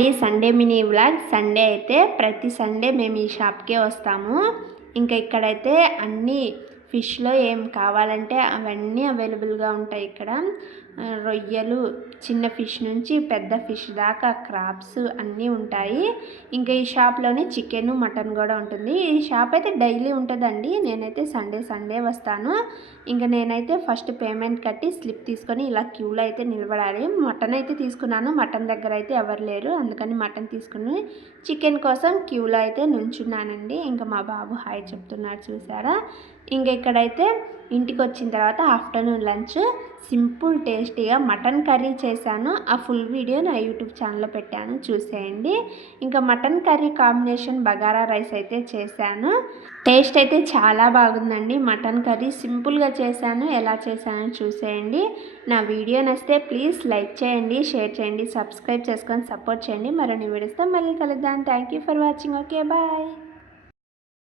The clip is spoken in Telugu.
అండి సండే మినీ వ్లాగ్. సండే అయితే ప్రతి సండే మేము ఈ షాప్కే వస్తాము. ఇంకా ఇక్కడైతే అన్నీ ఫిష్లో ఏం కావాలంటే అవన్నీ అవైలబుల్గా ఉంటాయి. ఇక్కడ రొయ్యలు చిన్న ఫిష్ నుంచి పెద్ద ఫిష్ దాకా క్రాబ్స్ అన్నీ ఉంటాయి. ఇంకా ఈ షాప్లోనే చికెన్ మటన్ కూడా ఉంటుంది. ఈ షాప్ అయితే డైలీ ఉంటుందండి. నేనైతే సండే వస్తాను. ఇంకా నేనైతే ఫస్ట్ పేమెంట్ కట్టి స్లిప్ తీసుకొని ఇలా క్యూలో అయితే నిలబడాలి. మటన్ అయితే తీసుకున్నాను. మటన్ దగ్గర అయితే ఎవరు లేరు, అందుకని మటన్ తీసుకుని చికెన్ కోసం క్యూలో అయితే నుంచున్నానండి. ఇంకా మా బాబు హాయ్ చెప్తున్నాడు చూసారా. ఇంకా ఇక్కడైతే ఇంటికి వచ్చిన తర్వాత ఆఫ్టర్నూన్ లంచ్ సింపుల్ టేస్టీగా మటన్ కర్రీ చేశాను. ఆ ఫుల్ వీడియో నా యూట్యూబ్ ఛానల్లో పెట్టాను, చూసేయండి. ఇంకా mutton curry combination bagara rice అయితే చేశాను. టేస్ట్ అయితే చాలా బాగుందండి. మటన్ కర్రీ సింపుల్గా చేశాను. ఎలా చేశానో చూసేయండి. నా వీడియో నచ్చితే ప్లీజ్ లైక్ చేయండి, షేర్ చేయండి, సబ్స్క్రైబ్ చేసుకొని సపోర్ట్ చేయండి. మరిన్ని వీడియోస్తో మళ్ళీ కలుద్దాం. Thank you for watching. Okay bye.